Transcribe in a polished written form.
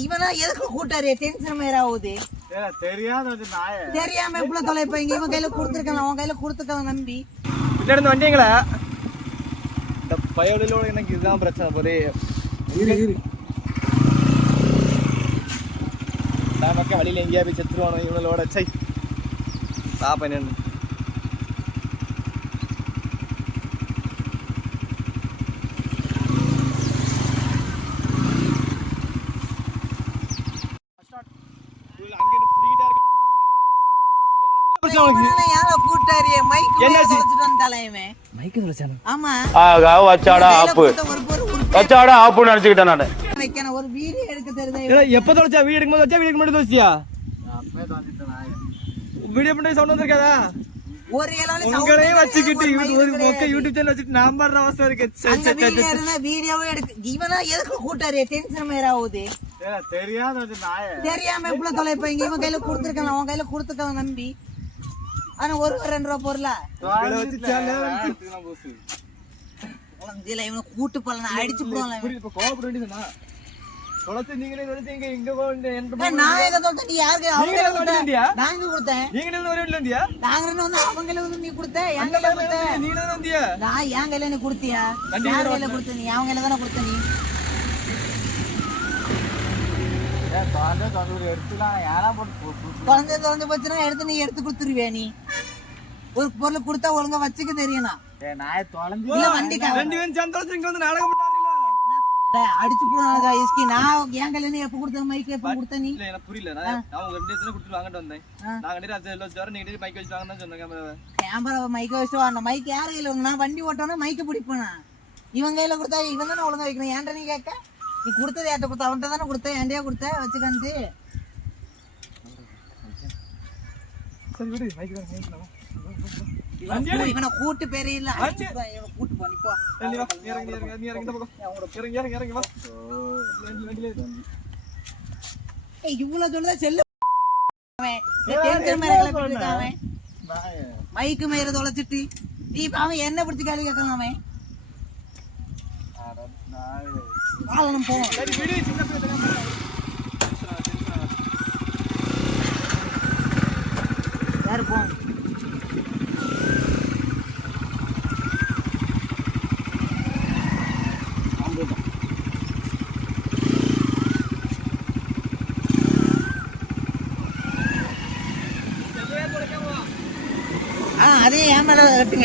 இவனா எதுக்கு கூட்டாரு டென்ஷன் மேல ஆகுது தெரியாம இப்ப தொலைப்பாங்க இவன் கையில கொடுத்துருக்காங்க அவன் கையில கொடுத்துருக்காங்க நம்பி இருந்து வந்தீங்களா இந்த பயோடிலோட எனக்கு இதுதான் பிரச்சனை போதே நமக்கு வழியில எங்கேயா போய் செத்துருவானோ இவனோட சை பாப்பா நின்று எப்ப தொலைச்சா வீடு எடுக்கும் போது வீடுக்கு மட்டும் தொலைச்சியா வீடியோ பண்ணி சவுண்ட் வந்திருக்காதா உங்களையும் வச்சுக்கிட்டு யூடியூப் சேனல் வச்சுட்டு நான் பண்ற அவஸ்தை இருக்கு வீடியோவே எடுக்க இவனா எதுக்கு கூட்டாரு டென்ஷன் மேல ஆகுது தெரியாம இப்ப தொலைப்பாங்க இவன் கையில கொடுத்துருக்காங்க அவன் கையில கொடுத்துருக்காங்க நம்பி ஆனா ஒரு 2 ரூபா பொருளா இவனை கூட்டு போல அடிச்சு போடலாம் நான் எங்க சொல்றேன் நீ யாருக்கு நாங்க கொடுத்தேன் அவங்கள வந்து நீ கொடுத்த என் கையில கொடுத்த நான் என் கையில நீ கொடுத்தியா யார் கையில கொடுத்த நீ அவங்க கையில தானே கொடுத்த நீ குழந்தை தொலைஞ்சு போச்சுன்னா எடுத்து நீ எடுத்து கொடுத்துருவியா நீ ஒரு பொருள் கொடுத்தா ஒழுங்கா வச்சுக்க தெரியணும் அடிச்சு போனாங்க நான் என் கையில எப்ப கொடுத்த மைக் எப்ப கொடுத்த நீ புரியல வாங்கிட்டு வந்தேன் கேமரா மைக்க வச்சுட்டு வரணும் மைக் யார் கையில நான் வண்டி ஓட்டணும் மைக்க பிடிப்பேனா இவன் கையில கொடுத்தா இவன் தானே ஒழுங்கா வைக்கணும் ஏன்டா நீ கேட்க நீ கொடுத்தது யார்ட்ட கொடுத்த அவன்கிட்ட தானே கொடுத்த ஏன்டையா கொடுத்த வச்சுக்காந்து இவனை கூட்டு பேரே இல்ல கூட்டு பண்ணிப்போ இவ்வளவு சொல்லுதா செல்லு மைக்கு மேல தொலைச்சிட்டு நீ அவன் என்ன பிடிச்சி கேள்வி கேட்கலாம் அவன் போவோம் யாரு போவோம் அதே ஏன் மேல கட்டுங்க